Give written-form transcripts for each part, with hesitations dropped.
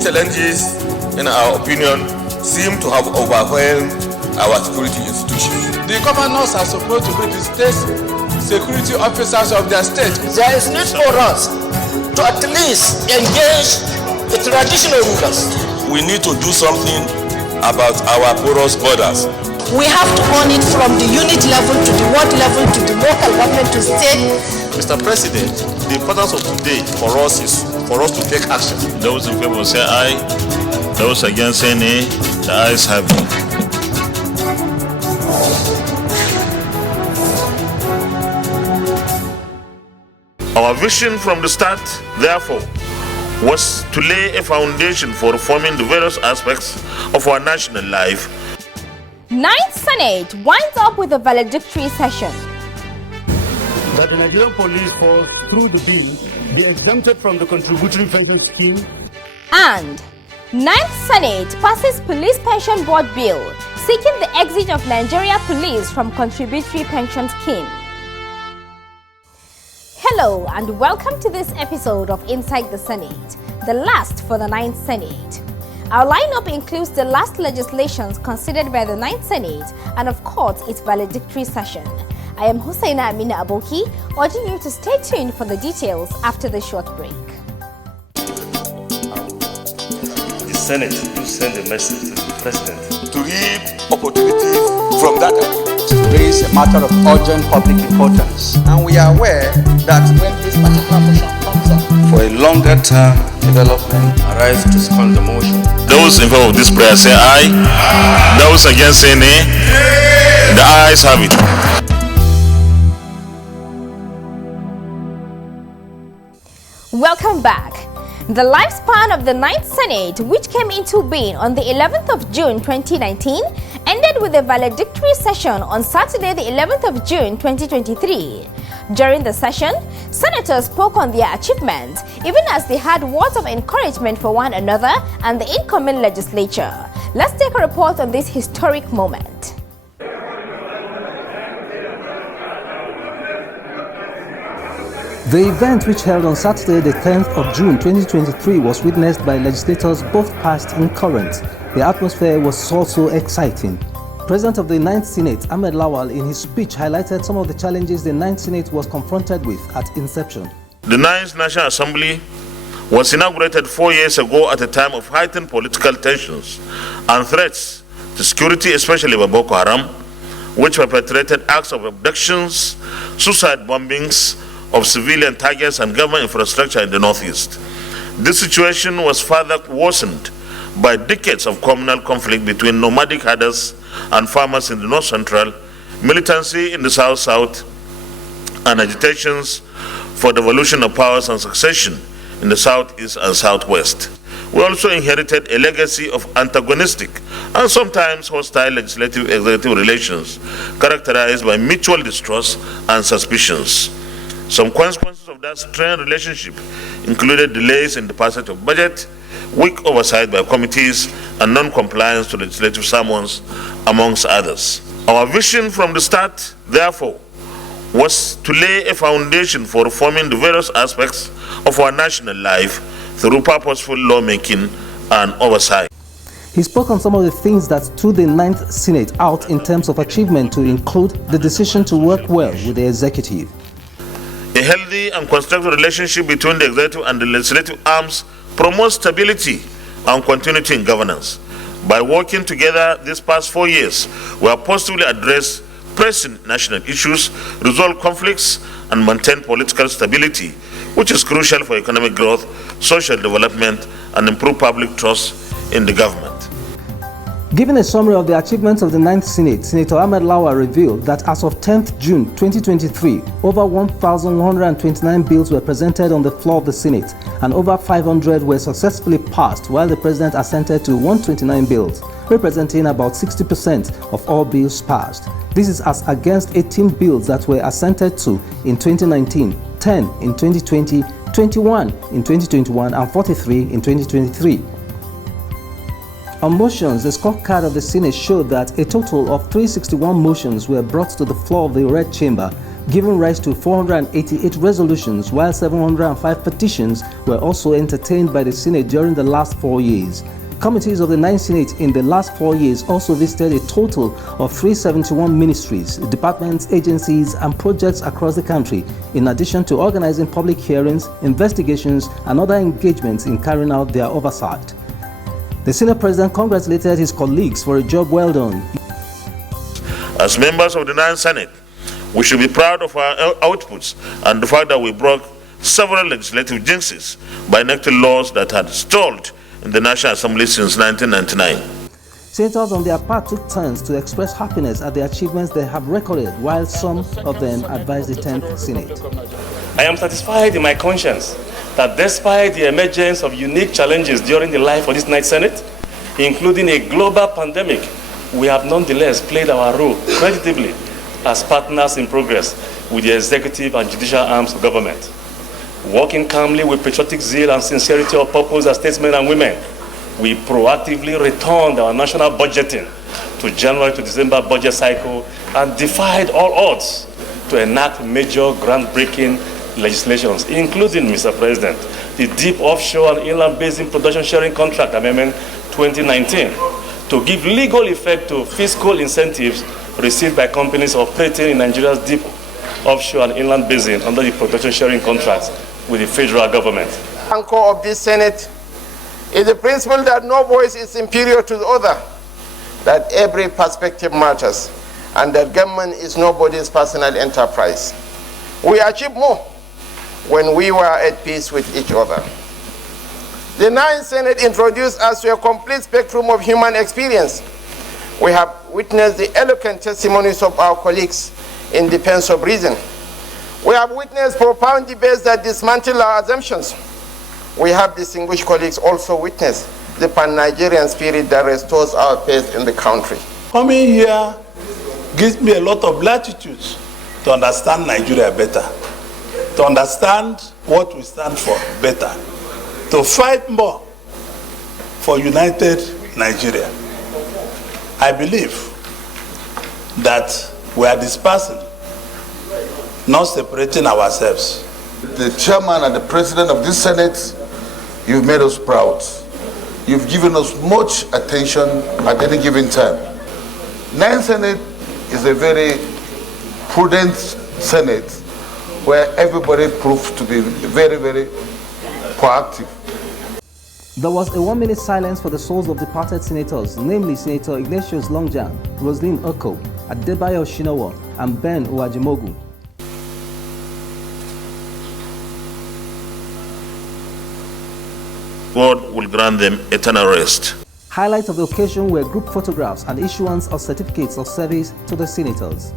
These challenges, in our opinion, seem to have overwhelmed our security institutions. The governors are supposed to be the state security officers of their state. There is need for us to at least engage the traditional rulers. We need to do something about our porous borders. We have to own it from the unit level to the ward level to the local government to state. Mr. President, the importance of today for us is for us to take action. Those in favor say aye. Those against say nay. The ayes have it. Our vision from the start, therefore, was to lay a foundation for reforming the various aspects of our national life. 9th Senate winds up with a valedictory session. That the Nigerian police, for through the bill, be exempted from the contributory pension scheme. And 9th Senate passes Police Pension Board Bill seeking the exit of Nigeria Police from contributory pension scheme. Hello and welcome to this episode of Inside the Senate, the last for the 9th Senate. Our lineup includes the last legislations considered by the 9th Senate and of course its valedictory session. I am Hussaina Amina Aboki, urging you to stay tuned for the details after the short break. The Senate will send a message to the President to reap opportunities from that agreement. Raise a matter of urgent public importance, and we are aware that when this particular motion comes up for a longer term development, arise to second the motion. Those in favor of this prayer say aye. Those against say nay. The ayes have it. Welcome back. The lifespan of the 9th Senate, which came into being on the 11th of June 2019, ended with a valedictory session on Saturday the 11th of June 2023. During the session, senators spoke on their achievements, even as they had words of encouragement for one another and the incoming legislature. Let's take a report on this historic moment. The event, which held on Saturday the 10th of June 2023, was witnessed by legislators both past and current. The atmosphere was also exciting. President of the 9th Senate, Ahmed Lawal, in his speech highlighted some of the challenges the 9th Senate was confronted with at inception. The 9th National Assembly was inaugurated 4 years ago at a time of heightened political tensions and threats to security, especially by Boko Haram, which perpetrated acts of abductions, suicide bombings of civilian targets and government infrastructure in the northeast. This situation was further worsened by decades of communal conflict between nomadic herders and farmers in the north central, militancy in the south-south, and agitations for devolution of powers and succession in the southeast and southwest. We also inherited a legacy of antagonistic and sometimes hostile legislative-executive relations characterized by mutual distrust and suspicions. Some consequences of that strained relationship included delays in the passage of budget, weak oversight by committees, and non-compliance to legislative summons, amongst others. Our vision from the start, therefore, was to lay a foundation for reforming the various aspects of our national life through purposeful lawmaking and oversight. He spoke on some of the things that stood the 9th Senate out in terms of achievement, to include the decision to work well with the executive. A healthy and constructive relationship between the executive and the legislative arms promotes stability and continuity in governance. By working together these past 4 years, we have positively addressed pressing national issues, resolved conflicts, and maintained political stability, which is crucial for economic growth, social development, and improved public trust in the government. Giving a summary of the achievements of the 9th Senate, Senator Ahmed Lawal revealed that as of 10th June 2023, over 1,129 bills were presented on the floor of the Senate, and over 500 were successfully passed, while the President assented to 129 bills, representing about 60% of all bills passed. This is as against 18 bills that were assented to in 2019, 10 in 2020, 21 in 2021, and 43 in 2023. On motions, the scorecard of the Senate showed that a total of 361 motions were brought to the floor of the Red Chamber. giving rise to 488 resolutions, while 705 petitions were also entertained by the Senate during the last 4 years. Committees of the 9th Senate in the last 4 years also visited a total of 371 ministries, departments, agencies, and projects across the country, in addition to organizing public hearings, investigations, and other engagements in carrying out their oversight. The Senate President congratulated his colleagues for a job well done. As members of the 9th Senate, we should be proud of our outputs and the fact that we broke several legislative jinxes by enacting laws that had stalled in the National Assembly since 1999. Senators on their part took turns to express happiness at the achievements they have recorded, while some of them advised the 10th Senate. I am satisfied in my conscience that despite the emergence of unique challenges during the life of this 9th Senate, including a global pandemic, we have nonetheless played our role creditably as partners in progress with the executive and judicial arms of government. Working calmly with patriotic zeal and sincerity of purpose as statesmen and women, we proactively returned our national budgeting to January to December budget cycle and defied all odds to enact major groundbreaking legislations, including, Mr. President, the Deep Offshore and Inland Basin Production Sharing Contract Amendment 2019, to give legal effect to fiscal incentives received by companies operating in Nigeria's deep offshore and inland basin under the production sharing contracts with the federal government. The anchor of this Senate is the principle that no voice is inferior to the other, that every perspective matters, and that government is nobody's personal enterprise. We achieved more when we were at peace with each other. The 9th Senate introduced us to a complete spectrum of human experience. We have witnessed the eloquent testimonies of our colleagues in defense of reason. We have witnessed profound debates that dismantle our assumptions. We have distinguished colleagues also witness the pan-Nigerian spirit that restores our faith in the country. Coming here gives me a lot of latitude to understand Nigeria better, to understand what we stand for better, to fight more for united Nigeria. I believe that we are dispersing, not separating ourselves. The chairman and the president of this Senate, you've made us proud. You've given us much attention at any given time. 9th Senate is a very prudent Senate where everybody proves to be very, very proactive. There was a 1-minute silence for the souls of departed senators, namely Senator Ignatius Longjan, Roslyn Oko, Adebayo Shinawa, and Ben Uwajimogu. God will grant them eternal rest. Highlights of the occasion were group photographs and issuance of certificates of service to the senators.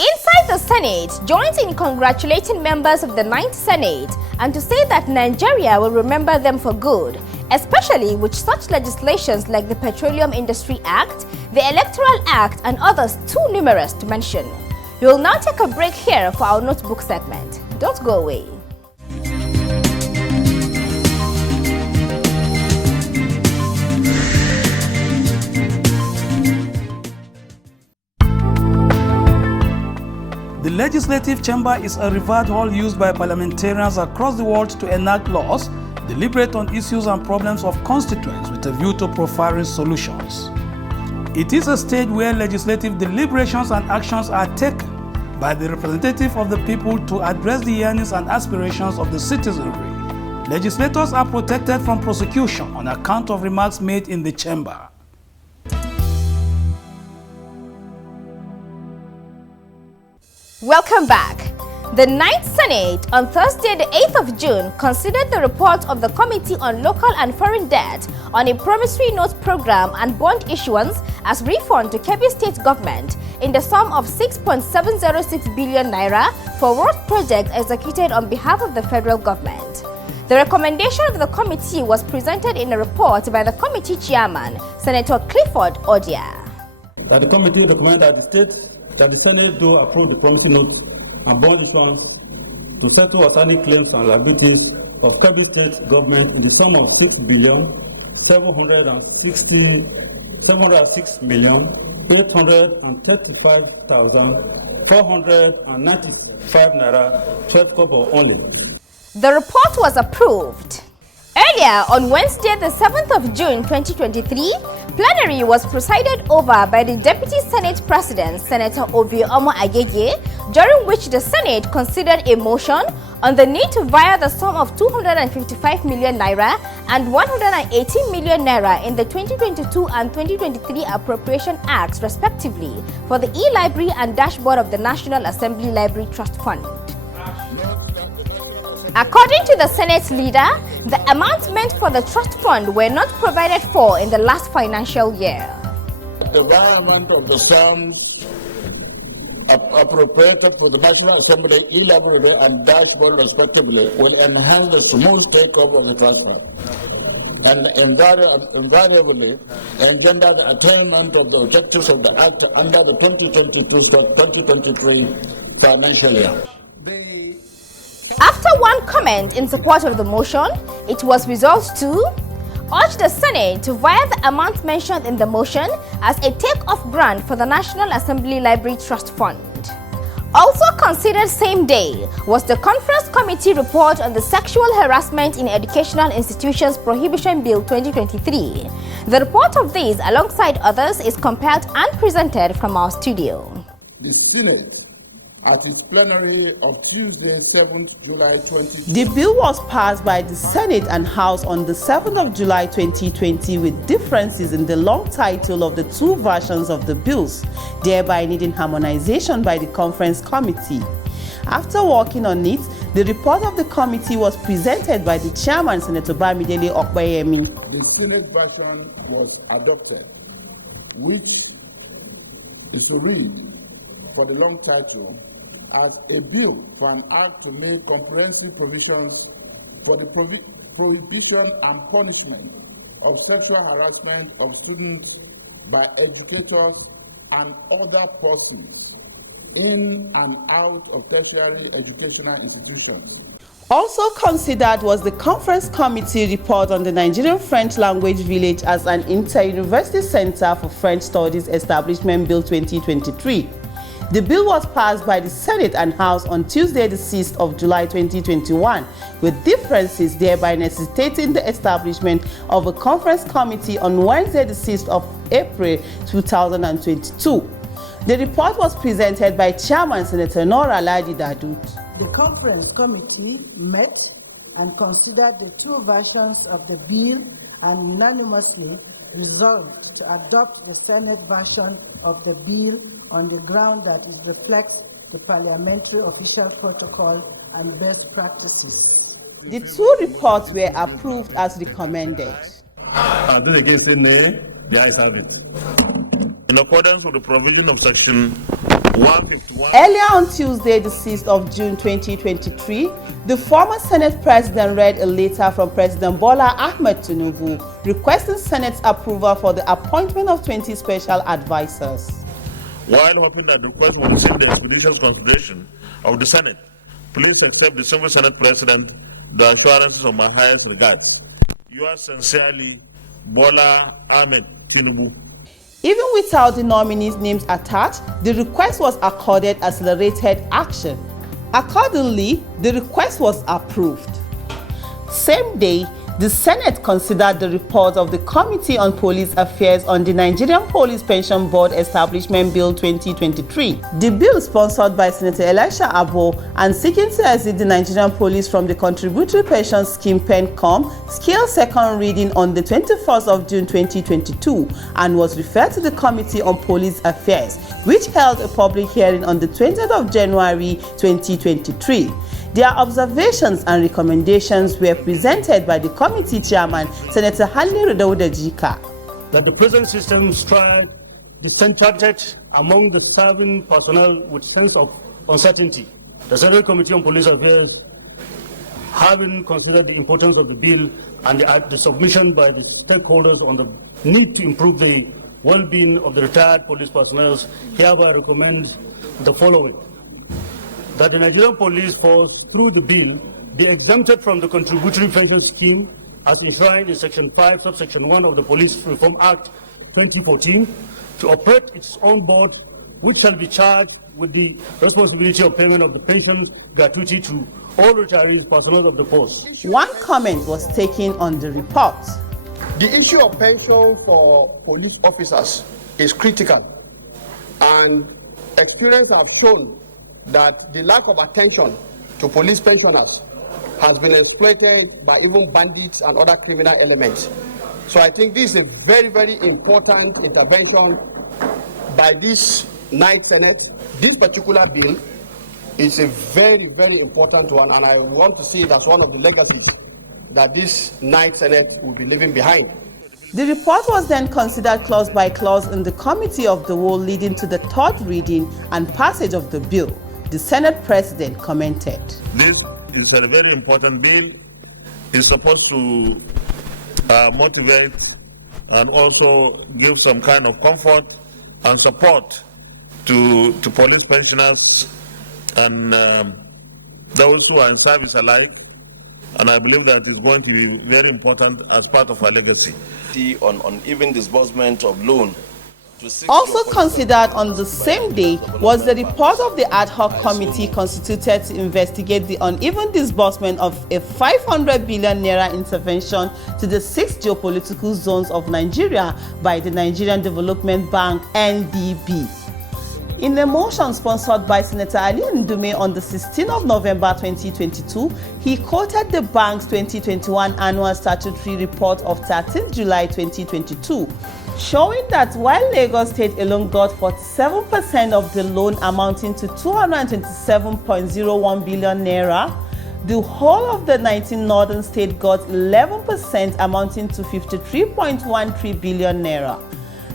Inside the Senate joins in congratulating members of the 9th Senate and to say that Nigeria will remember them for good, especially with such legislations like the Petroleum Industry Act, the Electoral Act, and others too numerous to mention. We will now take a break here for our notebook segment. Don't go away. The legislative chamber is a revered hall used by parliamentarians across the world to enact laws, deliberate on issues and problems of constituents with a view to profiling solutions. It is a stage where legislative deliberations and actions are taken by the representative of the people to address the yearnings and aspirations of the citizenry. Legislators are protected from prosecution on account of remarks made in the chamber. Welcome back. The 9th Senate on Thursday, the 8th of June, considered the report of the Committee on Local and Foreign Debt on a promissory note program and bond issuance as refund to Kebbi State government in the sum of 6.706 billion naira for road projects executed on behalf of the federal government. The recommendation of the committee was presented in a report by the committee chairman, Senator Clifford Odia. That the committee recommended that the state that the Senate approve the promissory note and bond issuance to settle outstanding claims and liabilities of Kebbi State government in the sum of 6,706,835,495 naira 12 kobo only. The report was approved. Earlier, on Wednesday, the 7th of June 2023, plenary was presided over by the Deputy Senate President, Senator Omo Agege, during which the Senate considered a motion on the need to via the sum of 255 million naira and 118 million naira in the 2022 and 2023 Appropriation Acts, respectively, for the e-library and dashboard of the National Assembly Library Trust Fund. According to the Senate leader, the amounts meant for the trust fund were not provided for in the last financial year. The environment of the sum appropriated for the National Assembly e-library and dashboard respectively will enhance the smooth take-up of the trust fund and invariably engender the attainment of the objectives of the Act under the 2022-2023 financial year. After one comment in support of the motion, it was resolved to urge the Senate to via the amount mentioned in the motion as a take-off grant for the National Assembly Library Trust Fund. Also considered same day was the Conference Committee report on the Sexual Harassment in Educational Institutions Prohibition Bill 2023. The report of this, alongside others, is compiled and presented from our studio. The Senate, at its plenary of Tuesday, 7th July 2020. The bill was passed by the Senate and House on the 7th of July 2020 with differences in the long title of the two versions of the bills, thereby needing harmonization by the Conference Committee. After working on it, the report of the committee was presented by the chairman, Senator Bamidele Okpeyemi. The Senate version was adopted, which is to read for the long title as a bill for an act to make comprehensive provisions for the prohibition and punishment of sexual harassment of students by educators and other persons in and out of tertiary educational institutions. Also considered was the Conference Committee report on the Nigerian French Language Village as an inter-university center for French Studies Establishment Bill 2023. The bill was passed by the Senate and House on Tuesday, the 6th of July 2021, with differences thereby necessitating the establishment of a conference committee on Wednesday, the 6th of April 2022. The report was presented by Chairman Senator Nora Ladi Dadut. The conference committee met and considered the two versions of the bill and unanimously resolved to adopt the Senate version of the bill on the ground that it reflects the parliamentary official protocol and best practices. The two reports were approved as recommended. In accordance with the provision of Section 151. Earlier on Tuesday, the 6th of June 2023, the former Senate President read a letter from President Bola Ahmed Tinubu requesting Senate's approval for the appointment of 20 special advisors. While hoping that the request will receive the expeditious consideration of the Senate, please accept the Single Senate President the assurances of my highest regards. Yours sincerely, Bola Ahmed Tinubu. Even without the nominees' names attached, the request was accorded accelerated action. Accordingly, the request was approved. Same day, the Senate considered the report of the Committee on Police Affairs on the Nigerian Police Pension Board Establishment Bill 2023. The bill, sponsored by Senator Elisha Abo and seeking to exit the Nigerian police from the Contributory Pension Scheme PENCOM, scaled second reading on the 21st of June 2022 and was referred to the Committee on Police Affairs, which held a public hearing on the 20th of January 2023. Their observations and recommendations were presented by the committee chairman, Senator Hanley Rodawuda-Jika. That the present system strikes disenchanted among the serving personnel with sense of uncertainty. The Central Committee on Police Affairs, having considered the importance of the bill and the submission by the stakeholders on the need to improve the well-being of the retired police personnel, hereby recommends the following. That the Nigerian Police Force, through the bill, be exempted from the contributory pension scheme as enshrined in Section 5, Subsection 1 of the Police Reform Act 2014, to operate its own board, which shall be charged with the responsibility of payment of the pension gratuity to all retirees personnel of the force. One comment was taken on the report. The issue of pension for police officers is critical, and experience has shown that the lack of attention to police pensioners has been exploited by even bandits and other criminal elements. So I think this is a very, very important intervention by this Ninth Senate. This particular bill is a very, very important one, and I want to see it as one of the legacies that this Ninth Senate will be leaving behind. The report was then considered clause by clause in the Committee of the Whole, leading to the third reading and passage of the bill. The Senate President commented. This is a very important bill. It's supposed to motivate and also give some kind of comfort and support to police pensioners and those who are in service alike. And I believe that is going to be very important as part of our legacy. On even disbursement of loan. Also considered on the same day was the report of the ad hoc committee constituted to investigate the uneven disbursement of a 500 billion naira intervention to the 6 geopolitical zones of Nigeria by the Nigerian Development Bank, NDB. In a motion sponsored by Senator Ali Ndume on the 16th of November 2022, he quoted the bank's 2021 annual statutory report of 13 July 2022, showing that while Lagos State alone got 47% of the loan amounting to 227.01 billion naira, the whole of the 19 northern states got 11% amounting to 53.13 billion naira.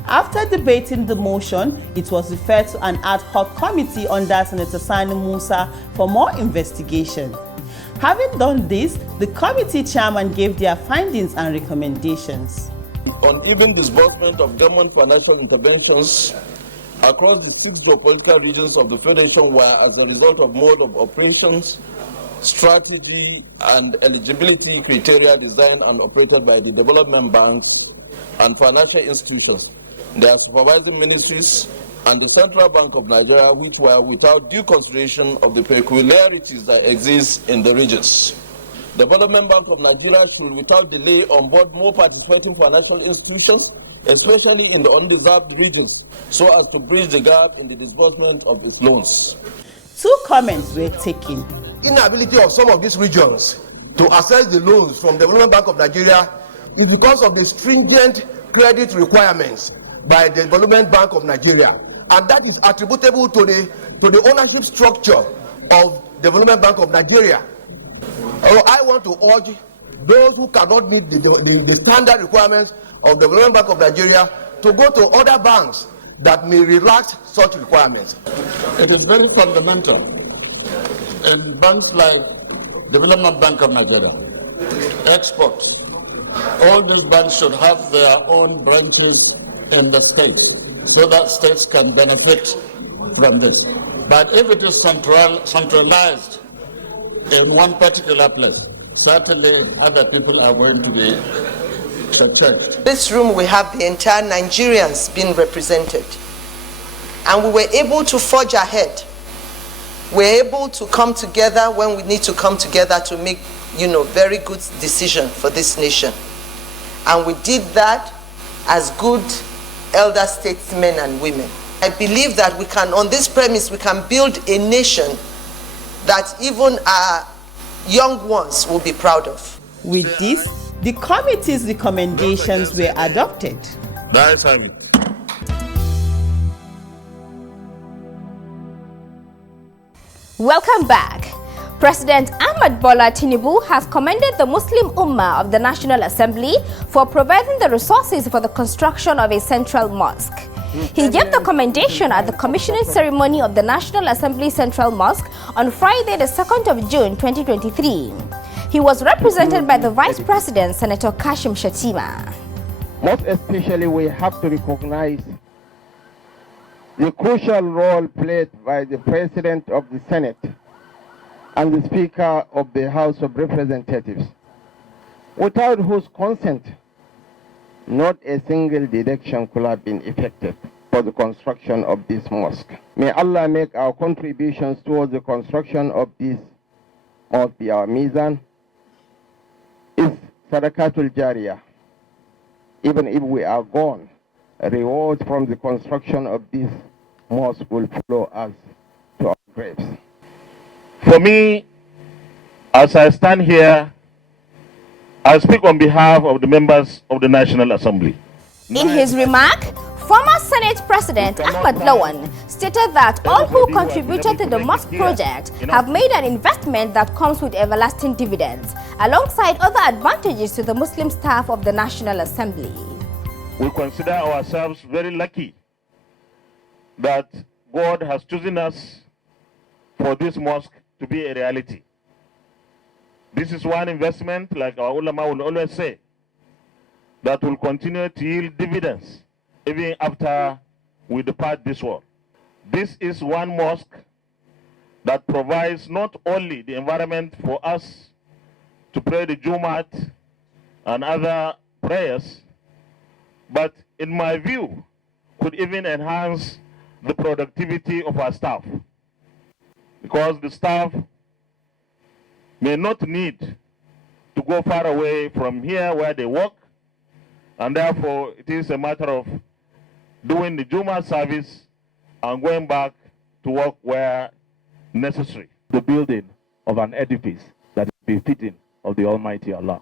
After debating the motion, it was referred to an ad hoc committee under Senator Sani Musa for more investigation. Having done this, the committee chairman gave their findings and recommendations. Uneven disbursement of government financial interventions across the 6 geopolitical regions of the Federation were as a result of mode of operations, strategy, and eligibility criteria designed and operated by the development banks and financial institutions, their supervising ministries, and the Central Bank of Nigeria, which were without due consideration of the peculiarities that exist in the regions. The Development Bank of Nigeria should without delay onboard more participating financial institutions, especially in the undeserved regions, so as to bridge the gap in the disbursement of its loans. 2 comments were taken. Inability of some of these regions to access the loans from the Development Bank of Nigeria is because of the stringent credit requirements by the Development Bank of Nigeria, and that is attributable to the ownership structure of Development Bank of Nigeria. I want to urge those who cannot meet the standard requirements of the Development Bank of Nigeria to go to other banks that may relax such requirements. It is very fundamental in banks like Development Bank of Nigeria, Export. All these banks should have their own branches in the state so that states can benefit from this. But if it is centralized in one particular place, certainly other people are going to be affected. This room, we have the entire Nigerians being represented. And we were able to forge ahead. We're able to come together when we need to come together to make, very good decision for this nation. And we did that as good elder statesmen and women. I believe that we can, on this premise, we can build a nation that even our young ones will be proud of. With this, the committee's recommendations were adopted. Welcome back. President Ahmed Bola Tinubu has commended the Muslim Ummah of the National Assembly for providing the resources for the construction of a central mosque. He gave the commendation at the commissioning ceremony of the National Assembly Central Mosque on Friday, the 2nd of June 2023. He was represented by the Vice President, Senator Kashim Shettima. Most especially, we have to recognize the crucial role played by the President of the Senate and the Speaker of the House of Representatives, without whose consent not a single deduction could have been effected for the construction of this mosque. May Allah make our contributions towards the construction of this mosque be our mizan. Is sadaqatul jariyah. Even if we are gone, rewards from the construction of this mosque will follow us to our graves. For me, as I stand here, I speak on behalf of the members of the National Assembly. In his remark, former Senate President Ahmad Lawan stated that all who contributed to the mosque project have made an investment that comes with everlasting dividends, alongside other advantages to the Muslim staff of the National Assembly. We consider ourselves very lucky that God has chosen us for this mosque to be a reality. This is one investment, like our ulama will always say, that will continue to yield dividends even after we depart this world. This is one mosque that provides not only the environment for us to pray the Jumat and other prayers, but in my view, could even enhance the productivity of our staff. Because the staff may not need to go far away from here where they work, and therefore it is a matter of doing the Juma service and going back to work where necessary. The building of an edifice that is befitting of the Almighty Allah.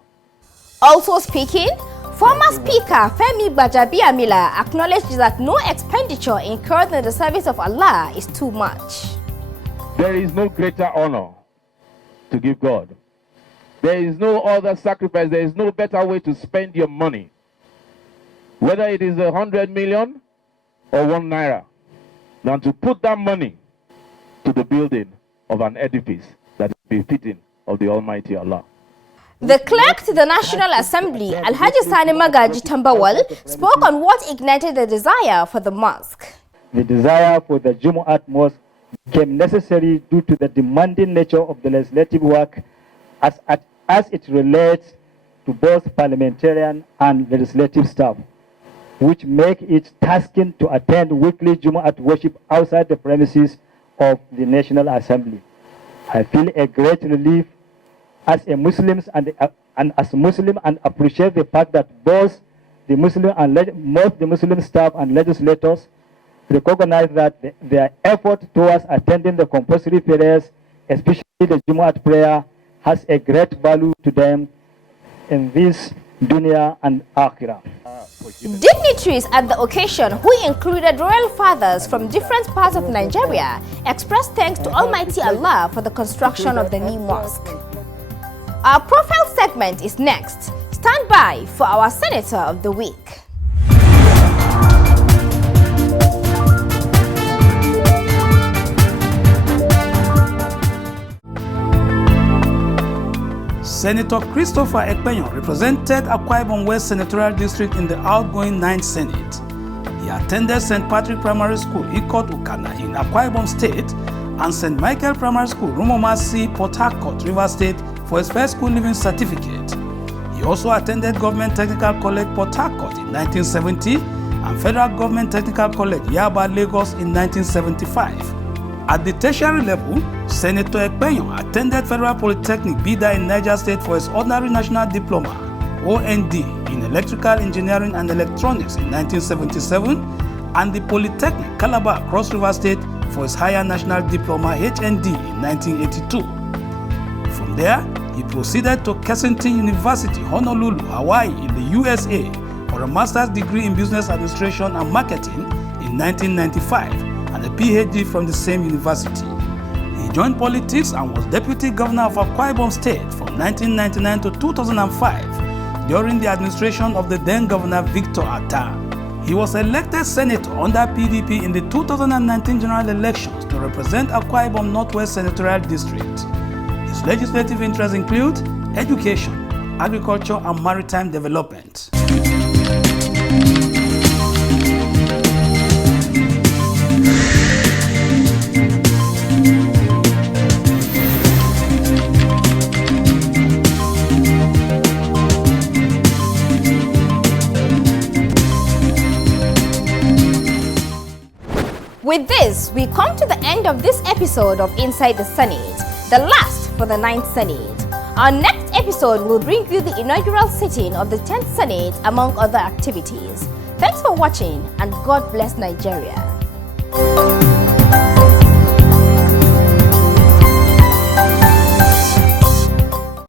Also speaking, former Speaker Femi Gbajabiamila acknowledged that no expenditure incurred in the service of Allah is too much. There is no greater honor to give God. There is no other sacrifice. There is no better way to spend your money. Whether it is 100 million or 1 naira, than to put that money to the building of an edifice that is befitting of the Almighty Allah. The clerk to the National Assembly, Alhaji Sani Magaji Tambawal, spoke on what ignited the desire for the mosque. The desire for the Jumu'at mosque became necessary due to the demanding nature of the legislative work as it relates to both parliamentarian and legislative staff, which make it tasking to attend weekly Jumu'at worship outside the premises of the National Assembly. I feel a great relief as a Muslim and appreciate the fact that both the Muslim and most the Muslim staff and legislators recognize that their effort towards attending the compulsory prayers, especially the Jumu'at prayer, has a great value to them in this dunya and akhirah. Dignitaries at the occasion, who included royal fathers from different parts of Nigeria, expressed thanks to Almighty Allah for the construction of the new mosque. Our profile segment is next. Stand by for our Senator of the Week. Senator Christopher Ekpeyon represented Akwa Ibom West Senatorial District in the outgoing 9th Senate. He attended St. Patrick Primary School, Ikot Ukana in Akwa Ibom State and St. Michael Primary School, Rumomasi, Port Harcourt, River State for his first school living certificate. He also attended Government Technical College, Port Harcourt in 1970 and Federal Government Technical College, Yaba, Lagos in 1975. At the tertiary level, Senator Ekpeyon attended Federal Polytechnic Bida in Niger State for his Ordinary National Diploma, OND, in Electrical Engineering and Electronics in 1977 and the Polytechnic Calabar, Cross River State for his Higher National Diploma, HND, in 1982. From there, he proceeded to Kensington University, Honolulu, Hawaii in the USA for a master's degree in Business Administration and Marketing in 1995 and a PhD from the same university. He joined politics and was Deputy Governor of Akwa Ibom State from 1999 to 2005 during the administration of the then Governor Victor Atta. He was elected senator under PDP in the 2019 general elections to represent Akwa Ibom Northwest Senatorial District. His legislative interests include education, agriculture, and maritime development. With this, we come to the end of this episode of Inside the Senate, the last for the 9th Senate. Our next episode will bring you the inaugural sitting of the 10th Senate, among other activities. Thanks for watching, and God bless Nigeria.